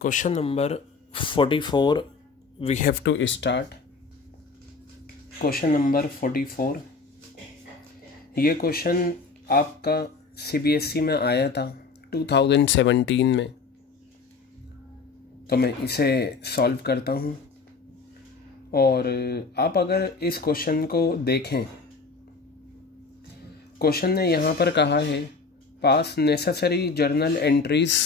Question number 44 we have to start. Question number 44. ये question आपका CBSE में आया था 2017 में, तो मैं इसे सॉल्व करता हूँ। और आप अगर इस क्वेश्चन को देखें, क्वेश्चन ने यहाँ पर कहा है पास necessary journal entries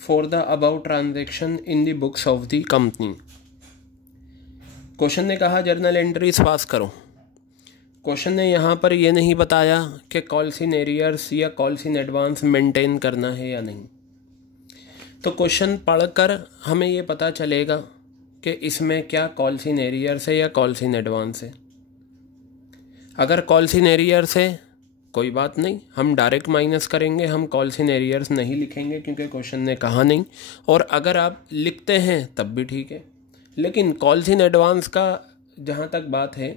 for the above transaction in the books of the company. Question ने कहा जर्नल एंट्रीज पास करो। क्वेश्चन ने यहाँ पर ये नहीं बताया कि कॉल्स इन एरियर्स या कॉल्स इन एडवांस मेंटेन करना है या नहीं। तो क्वेश्चन पढ़कर हमें ये पता चलेगा कि इसमें क्या कॉल्स इन एरियर्स है या कॉल्स इन एडवांस है। अगर कॉल्स इन एरियर्स है कोई बात नहीं, हम डायरेक्ट माइनस करेंगे, हम कॉल्स इन एरियर्स नहीं लिखेंगे क्योंकि क्वेश्चन ने कहा नहीं। और अगर आप लिखते हैं तब भी ठीक है, लेकिन कॉल्स इन एडवांस का जहाँ तक बात है,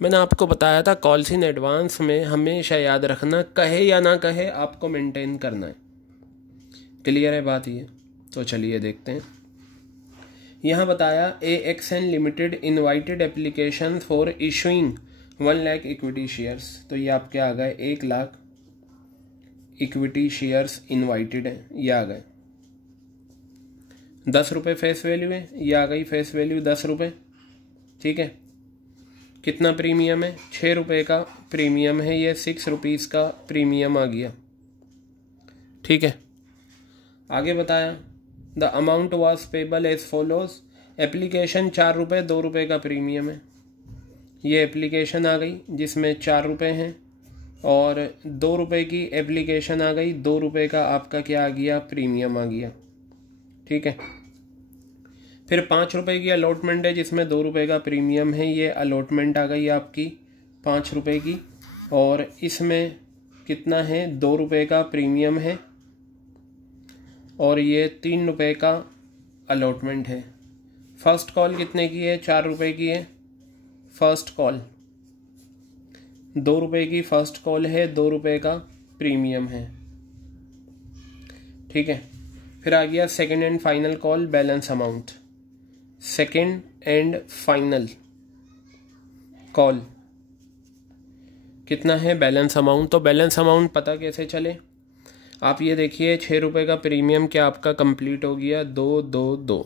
मैंने आपको बताया था कॉल्स इन एडवांस में हमेशा याद रखना, कहे या ना कहे आपको मेंटेन करना है। क्लियर है बात ये? तो चलिए देखते हैं। यहाँ बताया AXN limited invited application for issuing 1 lakh equity shares. तो ये आपके आ गए 1 लाख इक्विटी शेयर्स इनवाइटेड है, ये आ गए। 10 रुपये फेस वैल्यू है, ये आ गई फेस वैल्यू 10 रुपये। ठीक है, कितना प्रीमियम है? 6 रुपये का प्रीमियम है, ये 6 रुपीज़ का प्रीमियम आ गया। ठीक है, आगे बताया the amount was payable as follows. Application 4 रुपये 2 रुपये का प्रीमियम है, ये एप्लीकेशन आ गई जिसमें 4 रुपये हैं, और 2 रुपये की एप्लीकेशन आ गई, 2 रुपये का आपका क्या आ गया? प्रीमियम आ गया। ठीक है, फिर 5 रुपये की अलॉटमेंट है जिसमें 2 रुपये का प्रीमियम है, ये अलॉटमेंट आ गई आपकी 5 रुपये की, और इसमें कितना है? 2 रुपये का प्रीमियम है, और ये 3 रुपये का अलॉटमेंट है। फर्स्ट कॉल कितने की है? 4 रुपये की है फर्स्ट कॉल, 2 रुपये की फर्स्ट कॉल है, 2 रुपये का प्रीमियम है। ठीक है, फिर आ गया second and final call balance amount. Second and final call कितना है? Balance amount. तो बैलेंस अमाउंट पता कैसे चले? आप ये देखिए 6 रुपये का प्रीमियम क्या आपका कंप्लीट हो गया? 222,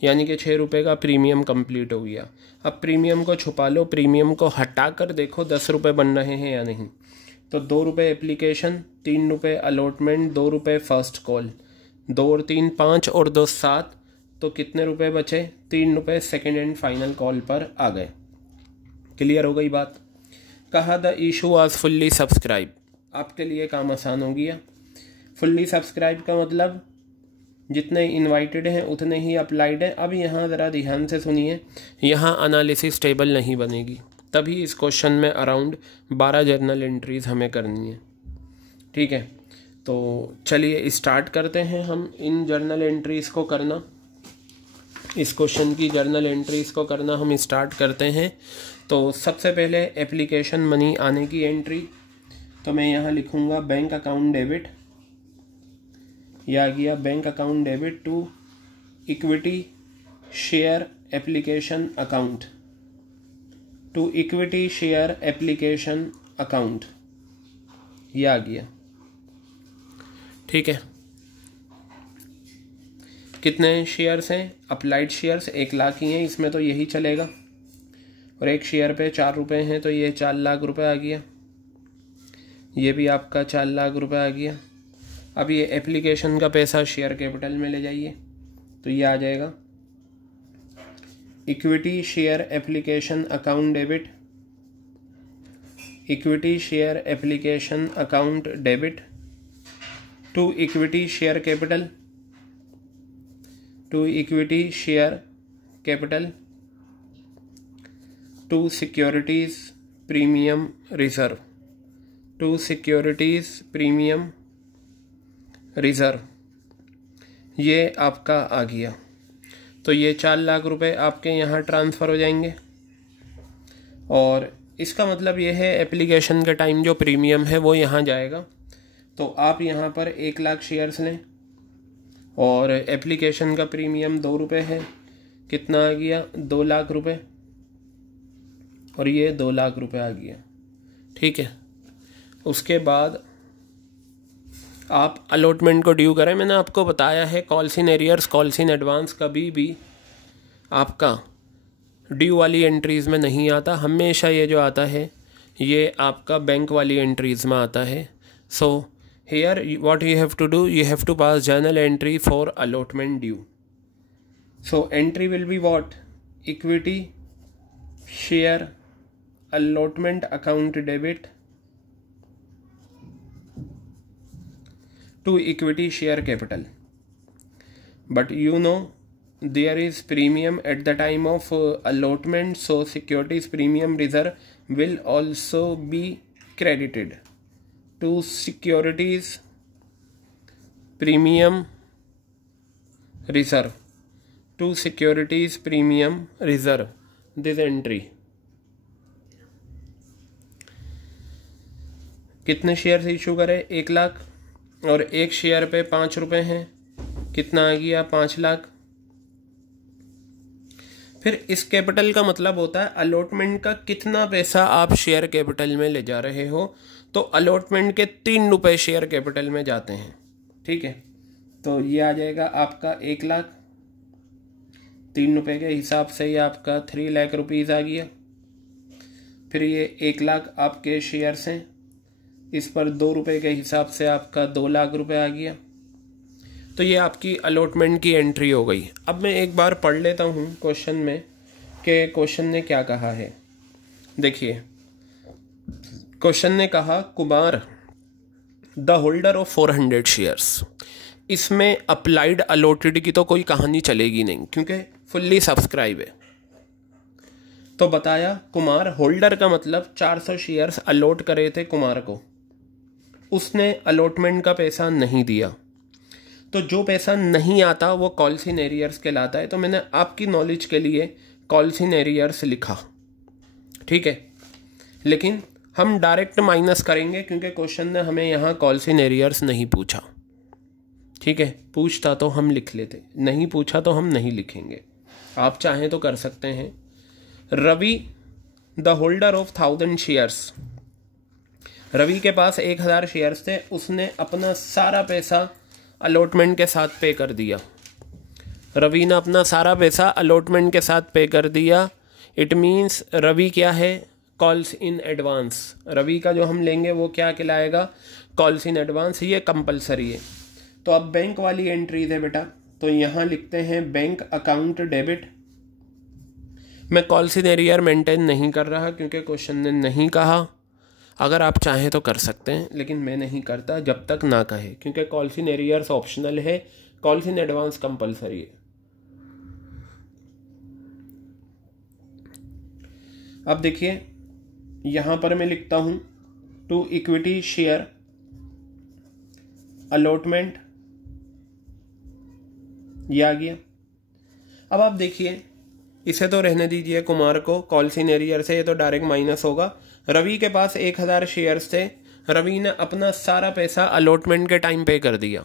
यानी कि 6 रुपये का प्रीमियम कंप्लीट हो गया। अब प्रीमियम को छुपा लो, प्रीमियम को हटा कर देखो 10 रुपये बन रहे हैं या नहीं। तो 2 रुपये एप्लीकेशन, 3 रुपये अलॉटमेंट, 2 रुपये फर्स्ट कॉल, 2 और 3 5 और 2 7, तो कितने रुपये बचे? 3 रुपये सेकेंड एंड फाइनल कॉल पर आ गए। क्लियर हो गई बात? कहा the issue was fully subscribe. आपके लिए काम आसान हो गया। फुल्ली सब्सक्राइब का मतलब जितने इनवाइटेड हैं उतने ही अप्लाइड हैं। अब यहाँ ज़रा ध्यान से सुनिए, यहाँ एनालिसिस टेबल नहीं बनेगी, तभी इस क्वेश्चन में अराउंड 12 जर्नल एंट्रीज़ हमें करनी है। ठीक है, तो चलिए स्टार्ट करते हैं हम इन जर्नल एंट्रीज़ को करना। इस क्वेश्चन की जर्नल एंट्रीज़ को करना हम स्टार्ट करते हैं। तो सबसे पहले एप्लीकेशन मनी आने की एंट्री, तो मैं यहाँ लिखूँगा बैंक अकाउंट डेबिट, यह आ गया bank account debit to equity share application account, to equity share application account, यह आ गया। ठीक है, कितने शेयर्स हैं? अप्लाइड शेयर्स 1 लाख ही हैं, इसमें तो यही चलेगा, और एक शेयर पे 4 रुपये हैं, तो ये 4 लाख रुपए आ गया। ये भी आपका 4 लाख रुपए आ गया। अब ये एप्लीकेशन का पैसा शेयर कैपिटल में ले जाइए, तो ये आ जाएगा equity share application account debit, equity share application account debit to equity share capital, to equity share capital to securities premium reserve, to securities premium reserve, ये आपका आ गया। तो ये 4 लाख रुपए आपके यहाँ ट्रांसफ़र हो जाएंगे, और इसका मतलब ये है एप्लीकेशन के टाइम जो प्रीमियम है वो यहाँ जाएगा। तो आप यहाँ पर 1 लाख शेयर्स लें, और एप्लीकेशन का प्रीमियम 2 रुपये है, कितना आ गया 2 लाख रुपए, और ये 2 लाख रुपए आ गया। ठीक है, उसके बाद आप अलॉटमेंट को ड्यू करें। मैंने आपको बताया है calls in arrears, calls in advance कभी भी आपका ड्यू वाली एंट्रीज़ में नहीं आता, हमेशा ये जो आता है ये आपका बैंक वाली एंट्रीज़ में आता है। So here what you have to do, you have to pass journal entry for allotment due. So entry will be what, equity share allotment account debit to equity share capital. But you know there is premium at the time of allotment, so securities premium reserve will also be credited to securities premium reserve, to securities premium reserve, this entry। कितने share issue करें, 1 लाख, और एक share पे 5 रुपये हैं, कितना आ गया 5 लाख। फिर इस कैपिटल का मतलब होता है अलॉटमेंट का कितना पैसा आप शेयर कैपिटल में ले जा रहे हो, तो अलॉटमेंट के 3 रुपये शेयर कैपिटल में जाते हैं। ठीक है, तो ये आ जाएगा आपका 1 लाख, 3 रुपये के हिसाब से ये आपका 3 लाख रुपीज़ आ गया। फिर ये 1 लाख आपके शेयर्स हैं, इस पर 2 रुपये के हिसाब से आपका 2 लाख रुपए आ गया। तो ये आपकी अलॉटमेंट की एंट्री हो गई। अब मैं एक बार पढ़ लेता हूँ क्वेश्चन में कि क्वेश्चन ने क्या कहा है। देखिए, क्वेश्चन ने कहा Kumar the holder of 400 shares. इसमें अप्लाइड अलॉटेड की तो कोई कहानी चलेगी नहीं क्योंकि फुल्ली सब्सक्राइब है। तो बताया कुमार, होल्डर का मतलब 400 शेयर्स अलॉट करे थे कुमार को, उसने अलॉटमेंट का पैसा नहीं दिया, तो जो पैसा नहीं आता वो कॉल्स इन एरियर्स कहलाता है। तो मैंने आपकी नॉलेज के लिए कॉल्स इन एरियर्स लिखा। ठीक है, लेकिन हम डायरेक्ट माइनस करेंगे क्योंकि क्वेश्चन ने हमें यहाँ कॉल्स इन एरियर्स नहीं पूछा। ठीक है, पूछता तो हम लिख लेते, नहीं पूछा तो हम नहीं लिखेंगे। आप चाहें तो कर सकते हैं। Ravi the holder of 1000 shares, Ravi के पास 1000 शेयर्स थे, उसने अपना सारा पैसा अलॉटमेंट के साथ पे कर दिया। रवि ने अपना सारा पैसा अलॉटमेंट के साथ पे कर दिया। इट मीन्स रवि क्या है, कॉल्स इन एडवांस। रवि का जो हम लेंगे वो क्या कहलाएगा, कॉल्स इन एडवांस। ये कंपलसरी है। तो अब बैंक वाली एंट्रीज है बेटा, तो यहाँ लिखते हैं बैंक अकाउंट डेबिट। मैं कॉल्स इन एरियर मेंटेन नहीं कर रहा क्योंकि क्वेश्चन ने नहीं कहा। अगर आप चाहें तो कर सकते हैं, लेकिन मैं नहीं करता जब तक ना कहे, क्योंकि कॉल्स इन एरियर्स ऑप्शनल है, कॉल्स इन एडवांस कंपलसरी है। अब देखिए, यहां पर मैं लिखता हूं टू इक्विटी शेयर अलॉटमेंट, ये आ गया। अब आप देखिए, इसे तो रहने दीजिए, कुमार को कॉल्स इन एरियर से ये तो डायरेक्ट माइनस होगा। रवि के पास 1000 शेयर्स थे, रवि ने अपना सारा पैसा अलॉटमेंट के टाइम पे कर दिया।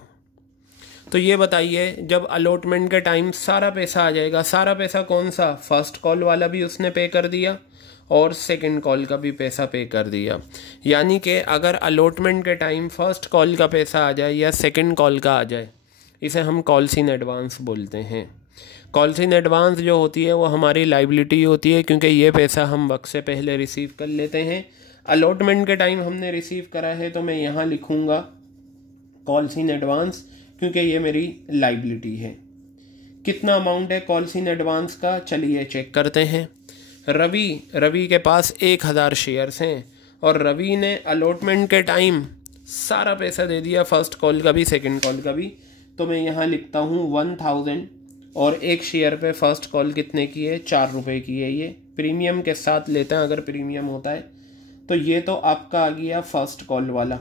तो ये बताइए, जब अलॉटमेंट के टाइम सारा पैसा आ जाएगा, सारा पैसा कौन सा, फर्स्ट कॉल वाला भी उसने पे कर दिया और सेकंड कॉल का भी पैसा पे कर दिया। यानी कि अगर अलॉटमेंट के टाइम फर्स्ट कॉल का पैसा आ जाए या सेकंड कॉल का आ जाए, इसे हम कॉल्स इन एडवांस बोलते हैं। कॉल्स इन एडवांस जो होती है वो हमारी लाइबिलिटी होती है, क्योंकि ये पैसा हम वक्त से पहले रिसीव कर लेते हैं। अलॉटमेंट के टाइम हमने रिसीव करा है, तो मैं यहाँ लिखूँगा कॉल्स इन एडवांस, क्योंकि ये मेरी लाइबिलिटी है। कितना अमाउंट है कॉल्स इन एडवांस का, चलिए चेक करते हैं। रवि के पास 1000 शेयर्स हैं और रवि ने अलॉटमेंट के टाइम सारा पैसा दे दिया, फर्स्ट कॉल का भी सेकंड कॉल का भी। तो मैं यहाँ लिखता हूँ 1000, और एक शेयर पे फर्स्ट कॉल कितने की है, 4 रुपये की है। ये प्रीमियम के साथ लेते हैं, अगर प्रीमियम होता है तो। ये तो आपका आ गया फर्स्ट कॉल वाला,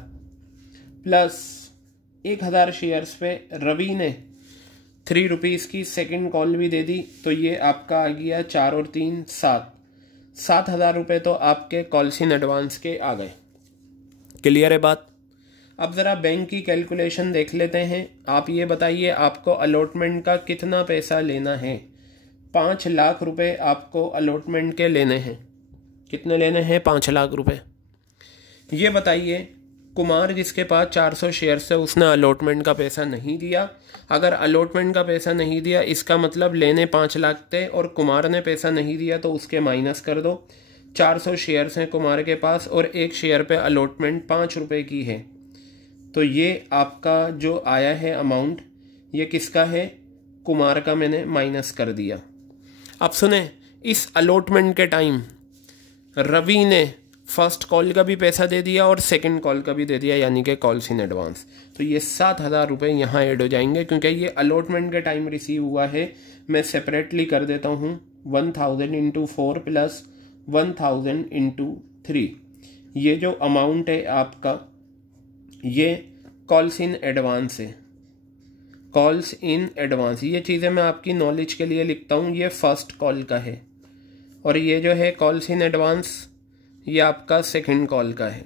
प्लस 1000 शेयर्स पे रवि ने 3 रुपीज़ की सेकंड कॉल भी दे दी, तो ये आपका आ गया 4 और 3 7,000 रुपये तो आपके कॉल्स इन एडवांस के आ गए। क्लियर है बात। अब ज़रा बैंक की कैलकुलेशन देख लेते हैं। आप ये बताइए आपको अलॉटमेंट का कितना पैसा लेना है। 5 लाख रुपए आपको अलॉटमेंट के लेने हैं। कितने लेने हैं? 5 लाख रुपए। ये बताइए कुमार जिसके पास 400 शेयर्स है उसने अलॉटमेंट का पैसा नहीं दिया। अगर अलॉटमेंट का पैसा नहीं दिया इसका मतलब लेने 5 लाख थे और कुमार ने पैसा नहीं दिया, तो उसके माइनस कर दो। 400 शेयर्स हैं कुमार के पास और एक शेयर पे अलॉटमेंट 5 रुपए की है, तो ये आपका जो आया है अमाउंट ये किसका है? कुमार का मैंने माइनस कर दिया। अब सुने, इस अलॉटमेंट के टाइम रवि ने फर्स्ट कॉल का भी पैसा दे दिया और सेकंड कॉल का भी दे दिया, यानी कि कॉल्स इन एडवांस। तो ये 7,000 रुपये यहाँ ऐड हो जाएंगे क्योंकि ये अलॉटमेंट के टाइम रिसीव हुआ है। मैं सेपरेटली कर देता हूँ 1000 इंटू 4 प्लस 1000 इंटू 3। ये जो अमाउंट है आपका ये कॉल्स इन एडवांस है। कॉल्स इन एडवांस, ये चीज़ें मैं आपकी नॉलेज के लिए लिखता हूँ। ये फर्स्ट कॉल का है और ये जो है कॉल्स इन एडवांस ये आपका सेकंड कॉल का है।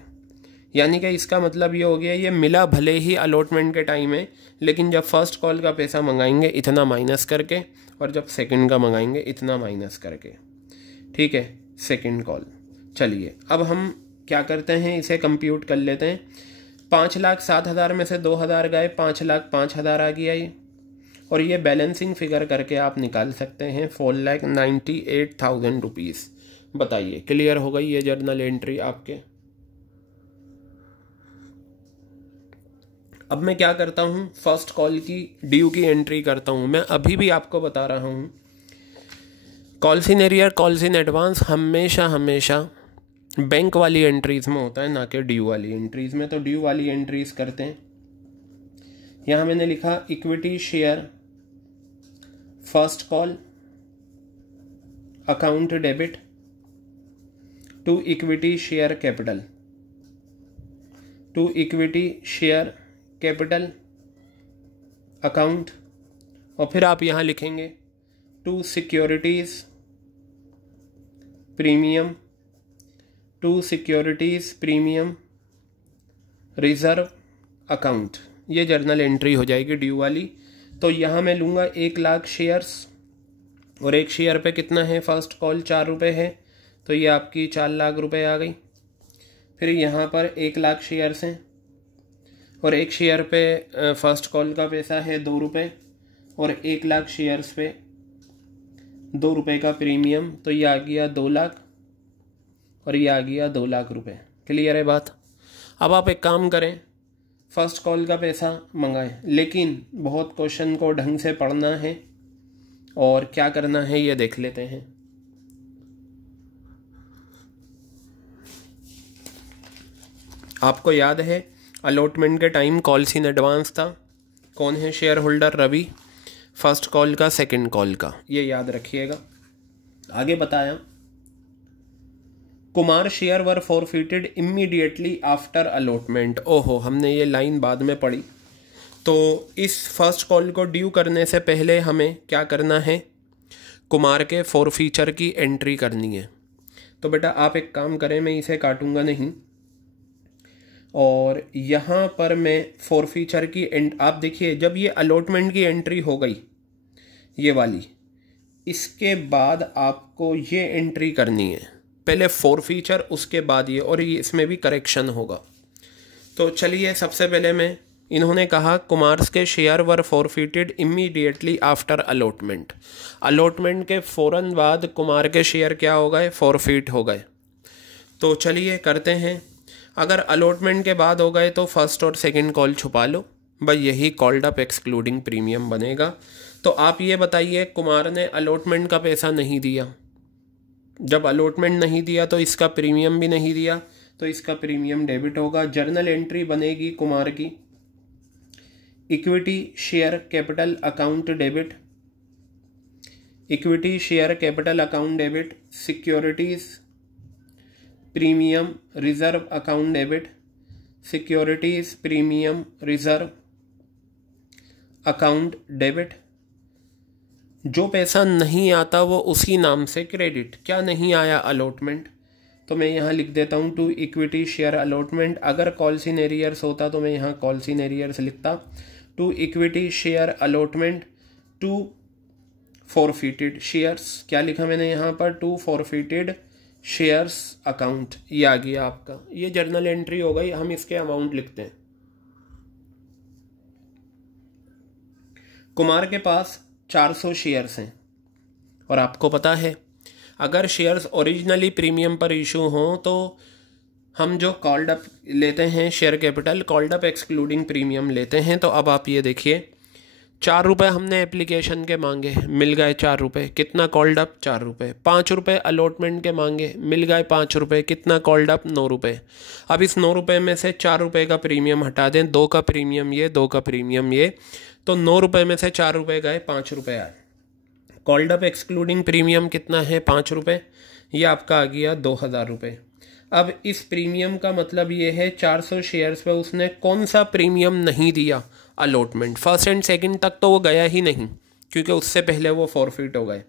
यानी कि इसका मतलब ये हो गया ये मिला भले ही अलॉटमेंट के टाइम है, लेकिन जब फर्स्ट कॉल का पैसा मंगाएंगे इतना माइनस करके और जब सेकंड का मंगाएंगे इतना माइनस करके। ठीक है, सेकंड कॉल। चलिए अब हम क्या करते हैं, इसे कंप्यूट कर लेते हैं। 5,07,000 में से 2,000 गए, 5,05,000 आ गया ये। और ये बैलेंसिंग फिगर करके आप निकाल सकते हैं 4,98,000 रुपीज़। बताइए क्लियर हो गई ये जर्नल एंट्री आपके। अब मैं क्या करता हूँ, फर्स्ट कॉल की ड्यू की एंट्री करता हूँ। मैं अभी भी आपको बता रहा हूँ calls in arrear calls in advance हमेशा बैंक वाली एंट्रीज में होता है, ना कि ड्यू वाली एंट्रीज में। तो ड्यू वाली एंट्रीज करते हैं। यहाँ मैंने लिखा equity share first call account debit to equity share capital, to equity share capital account, और फिर आप यहाँ लिखेंगे to securities premium, to securities premium reserve account. ये जर्नल एंट्री हो जाएगी ड्यू वाली। तो यहाँ मैं लूँगा 1 लाख शेयर्स और एक शेयर पे कितना है, फर्स्ट कॉल 4 रुपये है, तो ये आपकी 4 लाख रुपए आ गई। फिर यहाँ पर 1 लाख शेयर्स हैं और एक शेयर पे फर्स्ट कॉल का पैसा है 2 रुपये और 1 लाख शेयर्स पे 2 रुपये का प्रीमियम, तो ये आ गया 2 लाख और ये आ गया 2 लाख रुपए। क्लियर है बात। अब आप एक काम करें, फर्स्ट कॉल का पैसा मंगाएं, लेकिन बहुत क्वेश्चन को ढंग से पढ़ना है और क्या करना है ये देख लेते हैं। आपको याद है अलॉटमेंट के टाइम कॉल्स इन एडवांस था। कौन है share holder? Ravi. First call का सेकंड कॉल का, ये याद रखिएगा। आगे बताया Kumar share were forfeited immediately after allotment. ओहो, हमने ये लाइन बाद में पढ़ी। तो इस फर्स्ट कॉल को ड्यू करने से पहले हमें क्या करना है, कुमार के फॉरफीचर की एंट्री करनी है। तो बेटा आप एक काम करें, मैं इसे काटूंगा नहीं और यहाँ पर मैं फॉरफीचर की आप देखिए जब ये अलॉटमेंट की एंट्री हो गई ये वाली, इसके बाद आपको ये एंट्री करनी है, पहले फॉरफीचर उसके बाद ये, और ये इसमें भी करेक्शन होगा। तो चलिए सबसे पहले मैं, इन्होंने कहा कुमार्स के share were forfeited immediately after allotment. Allotment के फ़ौरन बाद कुमार के शेयर क्या हो गए, फॉरफिट हो गए। तो चलिए करते हैं। अगर अलॉटमेंट के बाद हो गए तो फर्स्ट और सेकंड कॉल छुपा लो, भाई यही कॉल्ड अप एक्सक्लूडिंग प्रीमियम बनेगा। तो आप ये बताइए कुमार ने अलॉटमेंट का पैसा नहीं दिया, जब अलॉटमेंट नहीं दिया तो इसका प्रीमियम भी नहीं दिया, तो इसका प्रीमियम डेबिट होगा। जर्नल एंट्री बनेगी कुमार की equity share capital account debit, equity share capital account debit, securities premium reserve account debit, securities premium reserve account debit. जो पैसा नहीं आता वो उसी नाम से क्रेडिट। क्या नहीं आया अलॉटमेंट, तो मैं यहाँ लिख देता हूँ टू इक्विटी शेयर अलॉटमेंट। अगर कॉल्स इन एरियर्स होता तो मैं यहाँ कॉल्स इन एरियर्स लिखता। To equity share allotment to forfeited shares, क्या लिखा मैंने यहाँ पर, टू फॉरफिटेड शेयर्स अकाउंट। ये आ गया आपका, ये जर्नल एंट्री हो गई। हम इसके अमाउंट लिखते हैं। कुमार के पास 400 शेयर्स हैं और आपको पता है अगर शेयर्स ओरिजिनली प्रीमियम पर इशू हों तो हम जो कॉल्ड अप लेते हैं share capital, called up excluding premium लेते हैं। तो अब आप ये देखिए 4 रुपये हमने एप्लीकेशन के मांगे, मिल गए 4 रुपये, कितना कॉल्ड अप, 4 रुपये। 5 रुपये अलॉटमेंट के मांगे, मिल गए 5 रुपये, कितना कॉल्ड अप, 9 रुपये। अब इस 9 रुपये में से 4 रुपये का प्रीमियम हटा दें, 2 का प्रीमियम ये, 2 का प्रीमियम ये, तो 9 रुपये में से 4 रुपये गए, 5 रुपये आए। कॉल्ड अप एक्सक्लूडिंग प्रीमियम कितना है, 5 रुपये, ये आपका आ गया 2000 रुपये। अब इस प्रीमियम का मतलब ये है 400 शेयर्स पे उसने कौन सा प्रीमियम नहीं दिया, अलॉटमेंट। फर्स्ट एंड सेकंड तक तो वो गया ही नहीं क्योंकि उससे पहले वो फॉरफिट हो गए।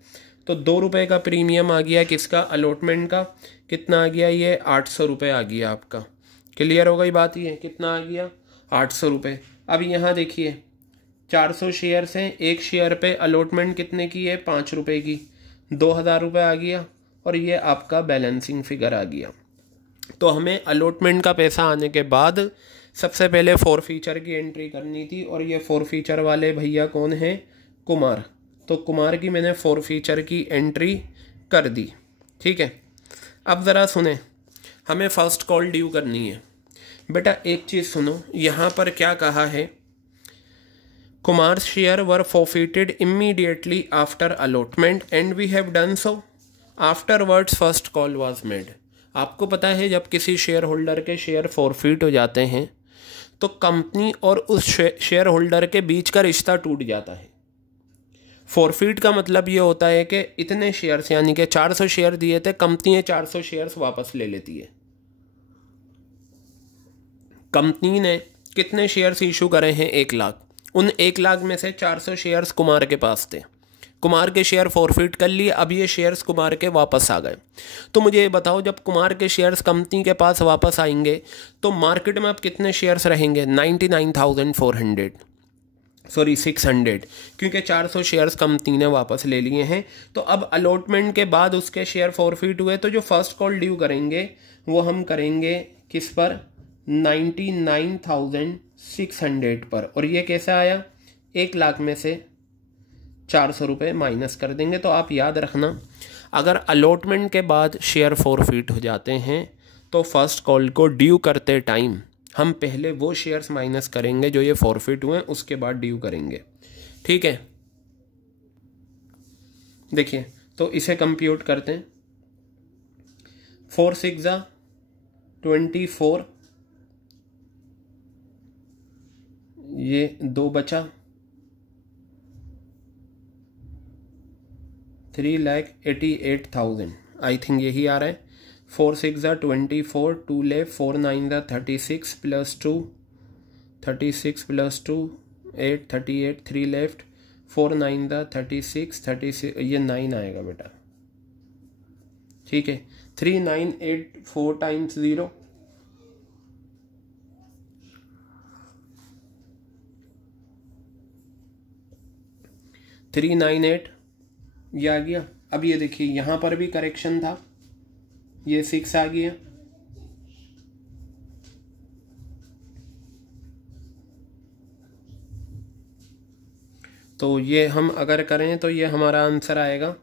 तो 2 रुपये का प्रीमियम आ गया किसका, अलॉटमेंट का। कितना आ गया, ये 800 रुपये आ गया आपका। क्लियर हो गई बात, ये कितना आ गया, 800 रुपये। अब यहाँ देखिए 400 शेयर्स हैं, एक शेयर पे अलॉटमेंट कितने की है, 5 रुपये की, 2000 रुपये आ गया और ये आपका बैलेंसिंग फिगर आ गया। तो हमें अलॉटमेंट का पैसा आने के बाद सबसे पहले फॉरफीचर की एंट्री करनी थी और ये फॉरफीचर वाले भैया कौन हैं, कुमार। तो कुमार की मैंने फॉरफीचर की एंट्री कर दी। ठीक है, अब ज़रा सुने, हमें फ़र्स्ट कॉल ड्यू करनी है। बेटा एक चीज़ सुनो, यहाँ पर क्या कहा है, Kumar share were forfeited immediately after allotment and we have done so afterwards first call was made. आपको पता है जब किसी शेयर होल्डर के शेयर फॉरफिट हो जाते हैं तो कंपनी और उस शेयर होल्डर के बीच का रिश्ता टूट जाता है। फॉरफिट का मतलब ये होता है कि इतने शेयर्स यानी कि 400 शेयर दिए थे, कंपनी 400 शेयर्स वापस ले लेती है। कंपनी ने कितने शेयर्स इशू करे हैं, 1 लाख। उन 1 लाख में से 400 शेयर्स कुमार के पास थे, कुमार के शेयर फॉरफिट कर लिए, अब ये शेयर्स कुमार के वापस आ गए। तो मुझे ये बताओ जब कुमार के शेयर्स कंपनी के पास वापस आएंगे तो मार्केट में अब कितने शेयर्स रहेंगे, 99,400 सॉरी 600, क्योंकि 400 शेयर्स कंपनी ने वापस ले लिए हैं। तो अब अलॉटमेंट के बाद उसके शेयर फॉरफिट हुए तो जो फर्स्ट कॉल ड्यू करेंगे वो हम करेंगे किस पर, 99,600 पर। और ये कैसे आया, 1 लाख में से 400 रुपये माइनस कर देंगे। तो आप याद रखना अगर अलॉटमेंट के बाद शेयर फॉरफिट हो जाते हैं तो फर्स्ट कॉल को ड्यू करते टाइम हम पहले वो शेयर्स माइनस करेंगे जो ये फॉरफिट हुए, उसके बाद ड्यू करेंगे। ठीक है, देखिए तो इसे कंप्यूट करते हैं। 4 6 24, ये 2 बचा, 3,88,000 आई थिंक यही आ रहा है। 4 6 24, 2 लेफ्ट, 4 9 36 प्लस 2, 36 प्लस 2 8 38, 3 लेफ्ट, 4 9 36, ये 9 आएगा बेटा। ठीक है, 3984 टाइम्स 0, 398, ये आ गया। अब ये देखिए यहाँ पर भी करेक्शन था, ये 6 आ गया। तो ये हम अगर करें तो ये हमारा आंसर आएगा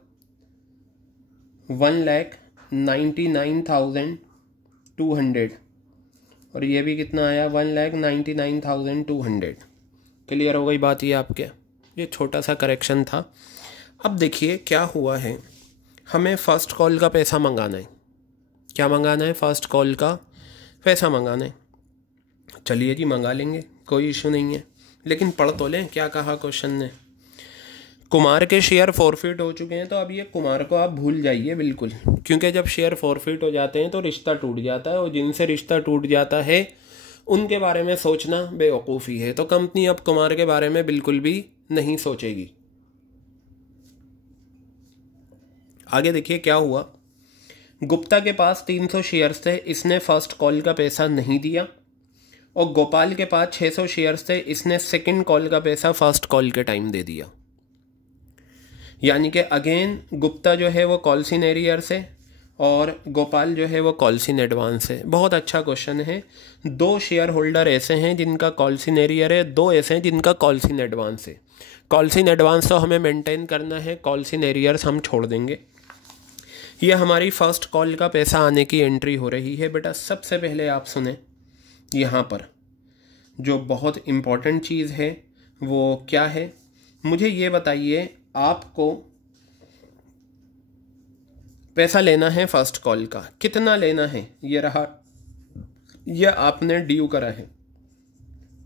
1,99,200 और ये भी कितना आया, 1,99,200। क्लियर हो गई बात ये आपके, ये छोटा सा करेक्शन था। अब देखिए क्या हुआ है, हमें फ़र्स्ट कॉल का पैसा मंगाना है। क्या मंगाना है, फ़र्स्ट कॉल का पैसा मंगाना है। चलिए जी मंगा लेंगे, कोई इशू नहीं है, लेकिन पढ़ तो लें क्या कहा क्वेश्चन ने। कुमार के शेयर फॉरफिट हो चुके हैं, तो अब ये कुमार को आप भूल जाइए बिल्कुल, क्योंकि जब शेयर फॉरफिट हो जाते हैं तो रिश्ता टूट जाता है और जिनसे रिश्ता टूट जाता है उनके बारे में सोचना बेवकूफ़ी है। तो कंपनी अब कुमार के बारे में बिल्कुल भी नहीं सोचेगी। आगे देखिए क्या हुआ, गुप्ता के पास 300 शेयर्स थे, इसने फर्स्ट कॉल का पैसा नहीं दिया, और गोपाल के पास 600 शेयर्स थे, इसने सेकंड कॉल का पैसा फर्स्ट कॉल के टाइम दे दिया। यानी कि अगेन गुप्ता जो है वो कॉल्स इन एरियर्स है और गोपाल जो है वो कॉल्स इन एडवांस है। बहुत अच्छा क्वेश्चन है। 2 शेयर होल्डर ऐसे हैं जिनका कॉल्स इन एरियर है, 2 ऐसे हैं जिनका कॉल्स इन एडवांस है। कॉल्स इन एडवांस तो हमें मेंटेन करना है, कॉल्स इन एरियर्स हम छोड़ देंगे। ये हमारी फर्स्ट कॉल का पैसा आने की एंट्री हो रही है। बेटा सबसे पहले आप सुने, यहाँ पर जो बहुत इम्पॉर्टेंट चीज़ है वो क्या है, मुझे ये बताइए। आपको पैसा लेना है फर्स्ट कॉल का, कितना लेना है? ये रहा, ये आपने ड्यू करा है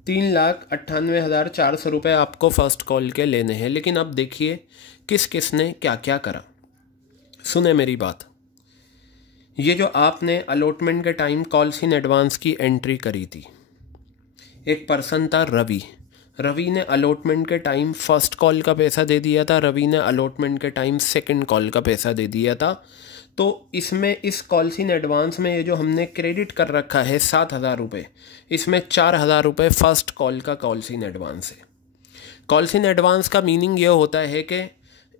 3,98,400 रुपये आपको फर्स्ट कॉल के लेने हैं। लेकिन अब देखिए किस किस ने क्या क्या करा। सुने मेरी बात, ये जो आपने अलॉटमेंट के टाइम कॉल्स इन एडवांस की एंट्री करी थी, एक पर्सन था रवि। रवि ने अलॉटमेंट के टाइम फर्स्ट कॉल का पैसा दे दिया था, रवि ने अलॉटमेंट के टाइम सेकंड कॉल का पैसा दे दिया था। तो इसमें इस कॉल्स इन एडवांस में ये जो हमने क्रेडिट कर रखा है 7,000 रुपये, इसमें 4,000 रुपये फर्स्ट कॉल का कॉल्स इन एडवांस है। कॉल्स इन एडवांस का मीनिंग ये होता है कि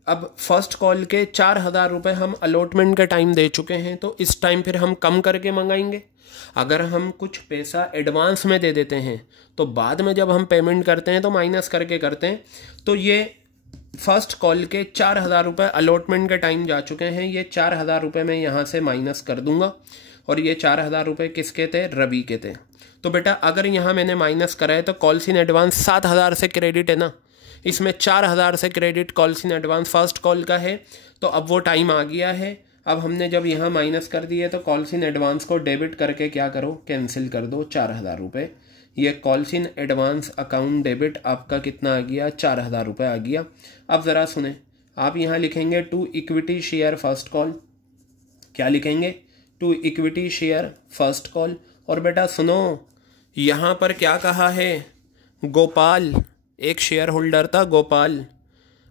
अब फर्स्ट कॉल के 4,000 रुपये हम अलॉटमेंट के टाइम दे चुके हैं, तो इस टाइम फिर हम कम करके मंगाएंगे। अगर हम कुछ पैसा एडवांस में दे देते हैं तो बाद में जब हम पेमेंट करते हैं तो माइनस करके करते हैं। तो ये फर्स्ट कॉल के 4,000 रुपये अलॉटमेंट के टाइम जा चुके हैं, ये 4,000 रुपये मैं यहाँ से माइनस कर दूंगा। और ये 4,000 रुपये किसके थे? रवि के थे। तो बेटा अगर यहाँ मैंने माइनस करा है तो कॉल्स इन एडवांस 7,000 से क्रेडिट है ना, इसमें 4,000 से credit calls in advance first call का है। तो अब वो टाइम आ गया है। अब हमने जब यहाँ माइनस कर दिए तो कॉल्स इन एडवांस को डेबिट करके क्या करो, कैंसिल कर दो 4,000 रुपये। ये calls in advance account debit आपका कितना आ गया? 4,000 रुपये आ गया। अब ज़रा सुने, आप यहाँ लिखेंगे to equity share first call. क्या लिखेंगे? To equity share first call. और बेटा सुनो, यहाँ पर क्या कहा है? गोपाल एक शेयर होल्डर था, गोपाल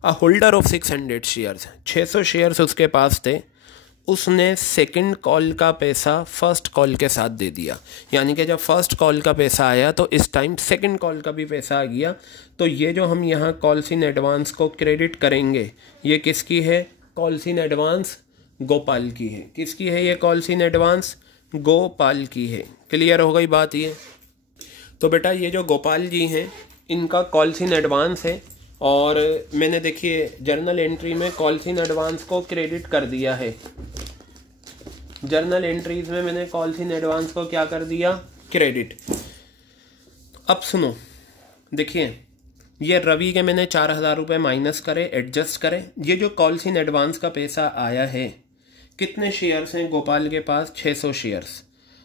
अ होल्डर ऑफ 600 शेयर्स, 600 शेयर्स उसके पास थे। उसने सेकंड कॉल का पैसा फर्स्ट कॉल के साथ दे दिया। यानी कि जब फर्स्ट कॉल का पैसा आया तो इस टाइम सेकंड कॉल का भी पैसा आ गया। तो ये जो हम यहाँ कॉल्स इन एडवांस को क्रेडिट करेंगे, ये किसकी है? कॉल्स इन एडवांस गोपाल की है। किसकी है ये कॉल्स इन एडवांस? गोपाल की है। क्लियर हो गई बात ये? तो बेटा ये जो गोपाल जी हैं इनका कॉल्स इन एडवांस है, और मैंने देखिए जर्नल एंट्री में कॉल्स इन एडवांस को क्रेडिट कर दिया है। जर्नल एंट्रीज में मैंने कॉल्स इन एडवांस को क्या कर दिया? क्रेडिट। अब सुनो, देखिए ये रवि के मैंने 4,000 रुपये माइनस करे, एडजस्ट करे। ये जो कॉल्स इन एडवांस का पैसा आया है, कितने शेयर्स हैं गोपाल के पास? 600 शेयर्स।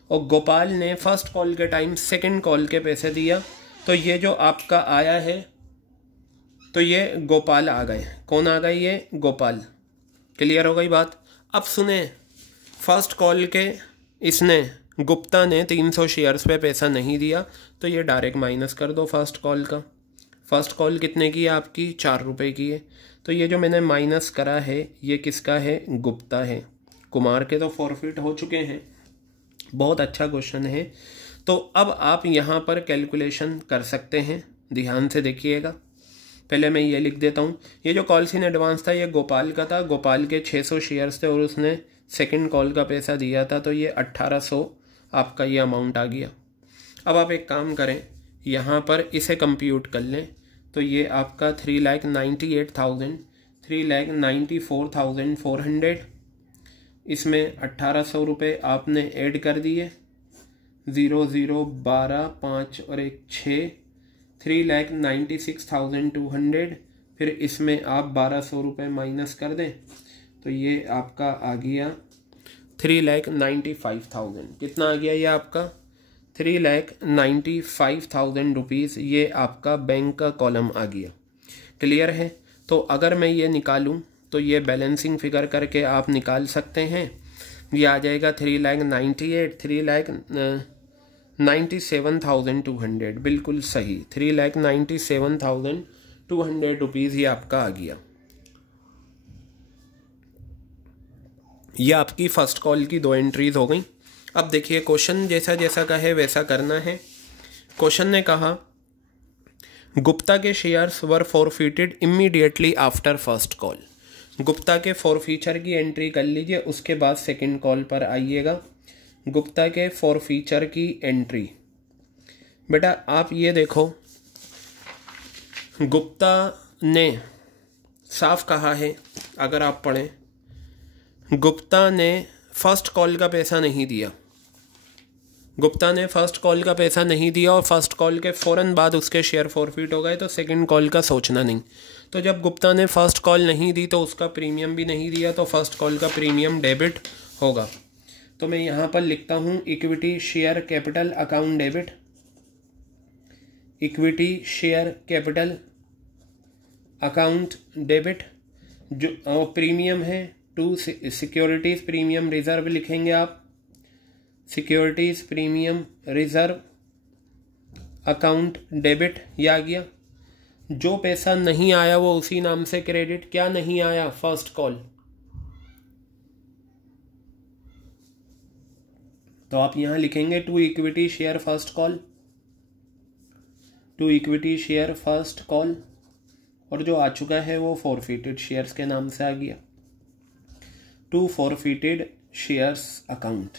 और गोपाल ने फर्स्ट कॉल के टाइम सेकंड कॉल के पैसे दिया, तो ये जो आपका आया है, तो ये गोपाल आ गए। कौन आ गए? ये गोपाल। क्लियर हो गई बात? अब सुने, फर्स्ट कॉल के इसने गुप्ता ने 300 शेयर्स पे पैसा नहीं दिया, तो ये डायरेक्ट माइनस कर दो फर्स्ट कॉल का। फर्स्ट कॉल कितने की है आपकी? 4 रुपये की है। तो ये जो मैंने माइनस करा है ये किसका है? गुप्ता है। कुमार के तो फॉरफिट हो चुके हैं। बहुत अच्छा क्वेश्चन है। तो अब आप यहाँ पर कैलकुलेशन कर सकते हैं, ध्यान से देखिएगा। पहले मैं ये लिख देता हूँ, ये जो कॉल्स इन एडवांस था ये गोपाल का था। गोपाल के 600 शेयर्स थे और उसने सेकंड कॉल का पैसा दिया था, तो ये 1800 आपका ये अमाउंट आ गया। अब आप एक काम करें, यहाँ पर इसे कंप्यूट कर लें, तो ये आपका 3,98,000, 3,94,400, इसमें 1800 रुपये आपने ऐड कर दिए, 0 0 12 5 और 1 6, 3,96,200। फिर इसमें आप 1,200 रुपये माइनस कर दें, तो ये आपका आ गया 3,95,000। कितना आ गया ये आपका? 3,95,000 रुपीज़। ये आपका बैंक का कॉलम आ गया। क्लियर है? तो अगर मैं ये निकालूं तो ये बैलेंसिंग फिगर करके आप निकाल सकते हैं। ये आ जाएगा 3,97,200। बिल्कुल सही, 3,97,200 रुपीज़ ये आपका आ गया। ये आपकी फर्स्ट कॉल की 2 एंट्रीज हो गई। अब देखिए क्वेश्चन जैसा जैसा कहे वैसा करना है। क्वेश्चन ने कहा गुप्ता के शेयर्स वर forfeited immediately after first call. Gupta के फॉरफीचर की एंट्री कर लीजिए, उसके बाद सेकंड कॉल पर आइएगा। गुप्ता के फॉरफीचर की एंट्री, बेटा आप ये देखो, गुप्ता ने साफ कहा है, अगर आप पढ़ें, गुप्ता ने फर्स्ट कॉल का पैसा नहीं दिया। गुप्ता ने फर्स्ट कॉल का पैसा नहीं दिया और फर्स्ट कॉल के फ़ौरन बाद उसके शेयर फॉरफिट हो गए, तो सेकंड कॉल का सोचना नहीं। तो जब गुप्ता ने फर्स्ट कॉल नहीं दी तो उसका प्रीमियम भी नहीं दिया, तो फर्स्ट कॉल का प्रीमियम डेबिट होगा। तो मैं यहाँ पर लिखता हूँ equity share capital account debit, equity share capital account debit. जो प्रीमियम है टू सिक्योरिटीज़ प्रीमियम रिजर्व लिखेंगे आप, securities premium reserve account debit, ये आ गया। जो पैसा नहीं आया वो उसी नाम से क्रेडिट। क्या नहीं आया? First call. तो आप यहां लिखेंगे to equity share first call, to equity share first call, और जो आ चुका है वो फॉरफिटेड शेयर्स के नाम से आ गया, टू फॉरफिटेड शेयर्स अकाउंट।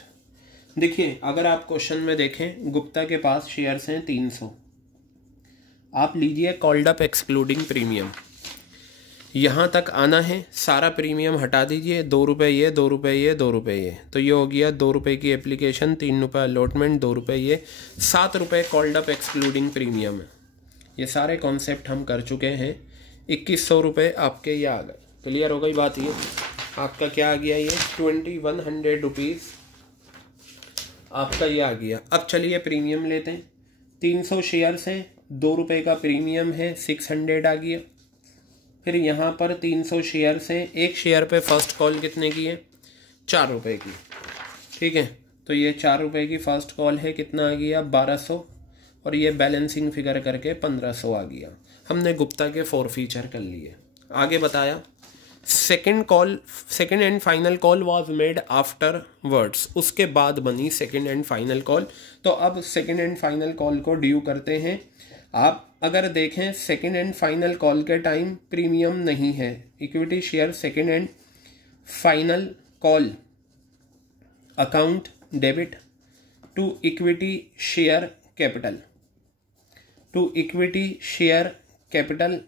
देखिए अगर आप क्वेश्चन में देखें, गुप्ता के पास शेयर्स हैं 300, आप लीजिए कॉल्ड अप एक्सक्लूडिंग प्रीमियम, यहाँ तक आना है, सारा प्रीमियम हटा दीजिए, 2 रुपये ये, 2 रुपये ये, 2 रुपये ये, तो ये हो गया 2 रुपये की एप्लीकेशन, 3 रुपये अलॉटमेंट, 2 रुपये ये, 7 रुपये कॉल्ड अप एक्सक्लूडिंग प्रीमियम है। ये सारे कॉन्सेप्ट हम कर चुके हैं। 2100 रुपये आपके ये आ गए। क्लियर हो गई बात? ये आपका क्या आ गया? ये 2100 रुपीज़ आपका ये आ गया। अब चलिए प्रीमियम लेते हैं। 300 शेयर्स हैं, 2 रुपये का प्रीमियम है, 600 आ गया। फिर यहाँ पर 300 शेयर्स हैं, एक शेयर पे फर्स्ट कॉल कितने की है? 4 रुपये की। ठीक है, तो ये 4 रुपये की फर्स्ट कॉल है, कितना आ गया? 1200, और ये बैलेंसिंग फिगर करके 1500 आ गया। हमने गुप्ता के फॉरफीचर कर लिए। आगे बताया second call, second and final call was made afterwards, उसके बाद बनी सेकंड एंड फाइनल कॉल। तो अब सेकंड एंड फाइनल कॉल को ड्यू करते हैं। आप अगर देखें सेकंड एंड फाइनल कॉल के टाइम प्रीमियम नहीं है। Equity share second and final call account debit to equity share capital, to equity share capital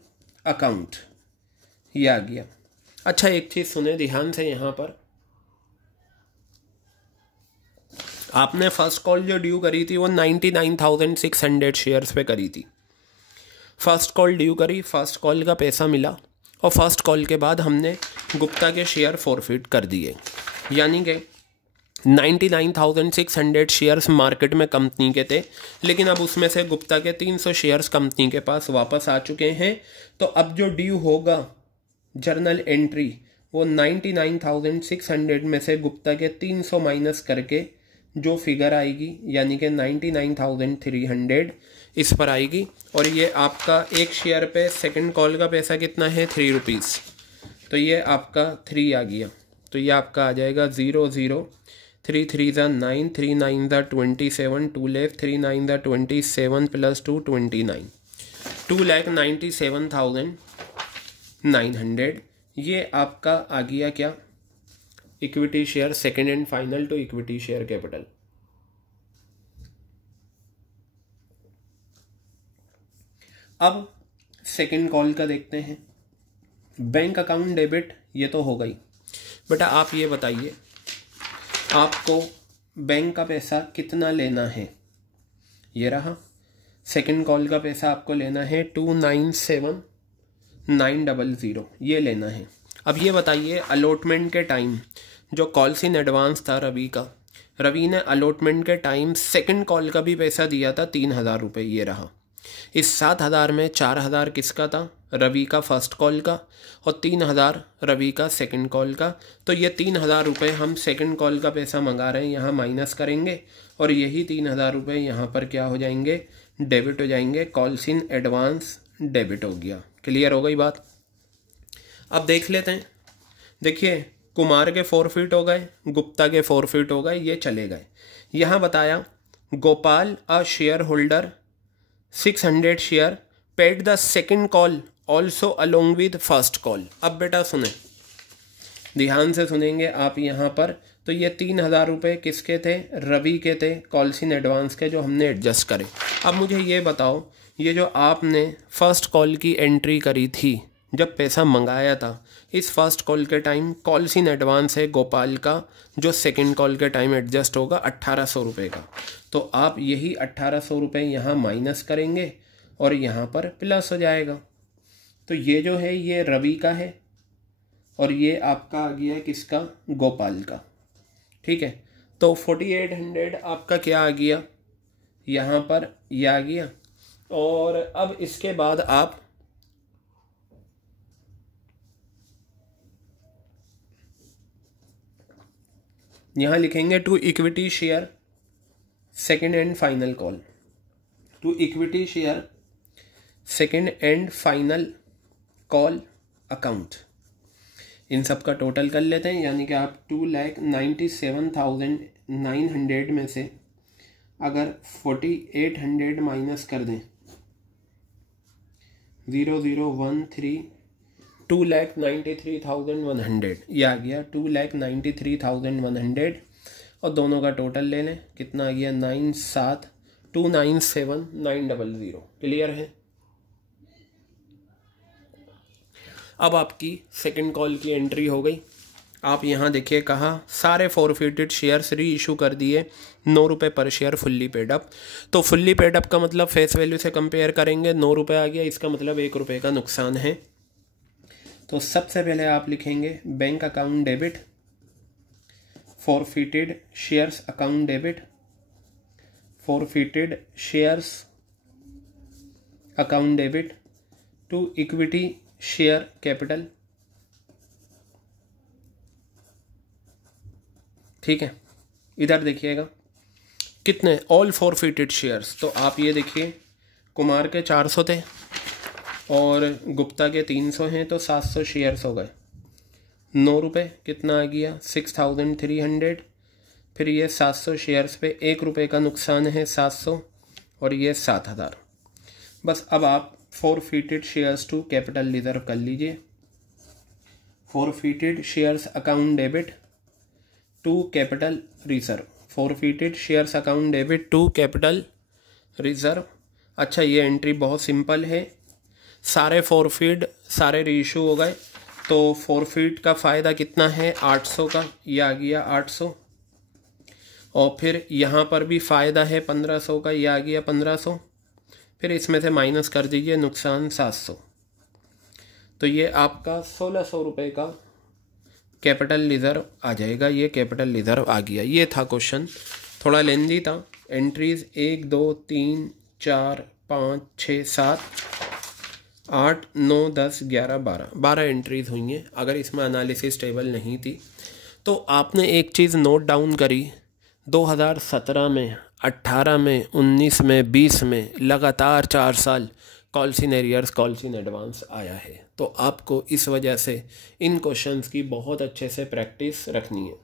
account, ये आ गया। अच्छा एक चीज सुने ध्यान से, यहां पर आपने फर्स्ट कॉल जो ड्यू करी थी वो 99,600 शेयर्स पे करी थी। फर्स्ट कॉल ड्यू करी, फर्स्ट कॉल का पैसा मिला, और फर्स्ट कॉल के बाद हमने गुप्ता के शेयर फॉरफिट कर दिए, यानी कि 99,600 शेयर्स मार्केट में कंपनी के थे, लेकिन अब उसमें से गुप्ता के 300 शेयर्स कंपनी के पास वापस आ चुके हैं। तो अब जो ड्यू होगा जर्नल एंट्री, वो 99,600 में से गुप्ता के 300 माइनस करके जो फिगर आएगी, यानी कि 99,300 इस पर आएगी। और ये आपका एक शेयर पे सेकंड कॉल का पैसा कितना है? 3 रुपीज़। तो ये आपका 3 आ गया, तो ये आपका आ जाएगा 0 0 3 3 ज़ा 9, 3 9 ज़ा 27, 2 लेफ 3 9 ज़ा 27 प्लस 2 29, 2,97,900। ये आपका आ गया क्या? Equity share second and final to equity share capital. अब सेकंड कॉल का देखते हैं। बैंक अकाउंट डेबिट, ये तो हो गई। बेटा आप ये बताइए, आपको बैंक का पैसा कितना लेना है? ये रहा सेकंड कॉल का पैसा, आपको लेना है 297,900, ये लेना है। अब ये बताइए अलॉटमेंट के टाइम जो कॉल्स इन एडवांस था रवि का, रवि ने अलॉटमेंट के टाइम सेकंड कॉल का भी पैसा दिया था 3,000 रुपये, ये रहा। इस 7,000 में 4,000 किसका था? रवि का फर्स्ट कॉल का, और 3,000 रवि का सेकंड कॉल का। तो ये 3,000 रुपये हम सेकंड कॉल का पैसा मंगा रहे हैं, यहाँ माइनस करेंगे, और यही 3,000 रुपये यहाँ पर क्या हो जाएंगे? डेबिट हो जाएंगे। कॉल्स इन एडवांस डेबिट हो गया। क्लियर हो गई बात? अब देख लेते हैं। देखिए कुमार के फॉरफिट हो गए, गुप्ता के फॉरफिट हो गए, ये चले गए। यहाँ बताया Gopal a share holder 600 share paid the second call also along with first call. अब बेटा सुने, ध्यान से सुनेंगे आप यहाँ पर। तो ये 3000 रुपये किसके थे? रवि के थे, कॉल्स इन एडवांस के, जो हमने एडजस्ट करे। अब मुझे ये बताओ, ये जो आपने फर्स्ट कॉल की एंट्री करी थी जब पैसा मंगाया था, इस फर्स्ट कॉल के टाइम कॉल्स इन एडवांस है गोपाल का, जो सेकेंड कॉल के टाइम एडजस्ट होगा 1800 रुपये का। तो आप यही 1800 रुपये यहाँ माइनस करेंगे और यहाँ पर प्लस हो जाएगा। तो ये जो है ये रवि का है और ये आपका आ गया किसका? गोपाल का। ठीक है, तो 4800 आपका क्या आ गया? यहाँ पर ये आ गया। और अब इसके बाद आप यहाँ लिखेंगे to equity share second and final call. To equity share second and final call account, इन सब का टोटल कर लेते हैं। यानी कि आप 2,97,900 में से अगर 4800 माइनस कर दें, 0013, 2,93,100 ये आ गया 2,93,100। और दोनों का टोटल ले लें, कितना आ गया? 97,297,900। क्लियर है? अब आपकी सेकंड कॉल की एंट्री हो गई। आप यहाँ देखिए कहा सारे फॉरफिटेड शेयर्स री इशू कर दिए, 9 रुपये पर शेयर फुल्ली पेड अप। तो फुल्ली पेड अप का मतलब फेस वैल्यू से कंपेयर करेंगे, 9 रुपये आ गया, इसका मतलब 1 रुपये का नुकसान है। तो सबसे पहले आप लिखेंगे bank account debit, forfeited shares account debit, forfeited shares account debit to equity share capital. ठीक है, इधर देखिएगा कितने ऑल फॉरफिटेड शेयर्स। तो आप ये देखिए कुमार के 400 थे और गुप्ता के 300 हैं, तो 700 शेयर्स हो गए। 9 रुपये कितना आ गया? 6300। फिर ये 700 शेयर्स पे 1 रुपये का नुकसान है, 700, और ये 7000। बस अब आप forfeited shares to capital reserve कर लीजिए। Forfeited shares account debit to capital reserve, forfeited shares account debit to capital reserve. अच्छा, ये एंट्री बहुत सिंपल है, सारे फॉरफिट सारे रीइशू हो गए। तो फॉरफिट का फ़ायदा कितना है? 800 का, ये आ गया 800। और फिर यहाँ पर भी फ़ायदा है 1500 का, ये आ गया 1500। फिर इसमें से माइनस कर दीजिए नुकसान 700। तो ये आपका 1600 रुपये का कैपिटल रिजर्व आ जाएगा। ये कैपिटल रिजर्व आ गया। ये था क्वेश्चन, थोड़ा लेंदी था। एंट्रीज 1 2 3 4 5 6 7 8 9 10 11 12 एंट्रीज हुई हैं। अगर इसमें एनालिसिस टेबल नहीं थी तो आपने एक चीज़ नोट डाउन करी, 2017 में, 18 में, 19 में, 20 में लगातार 4 साल calls in arrears calls in advance आया है। तो आपको इस वजह से इन क्वेश्चंस की बहुत अच्छे से प्रैक्टिस रखनी है।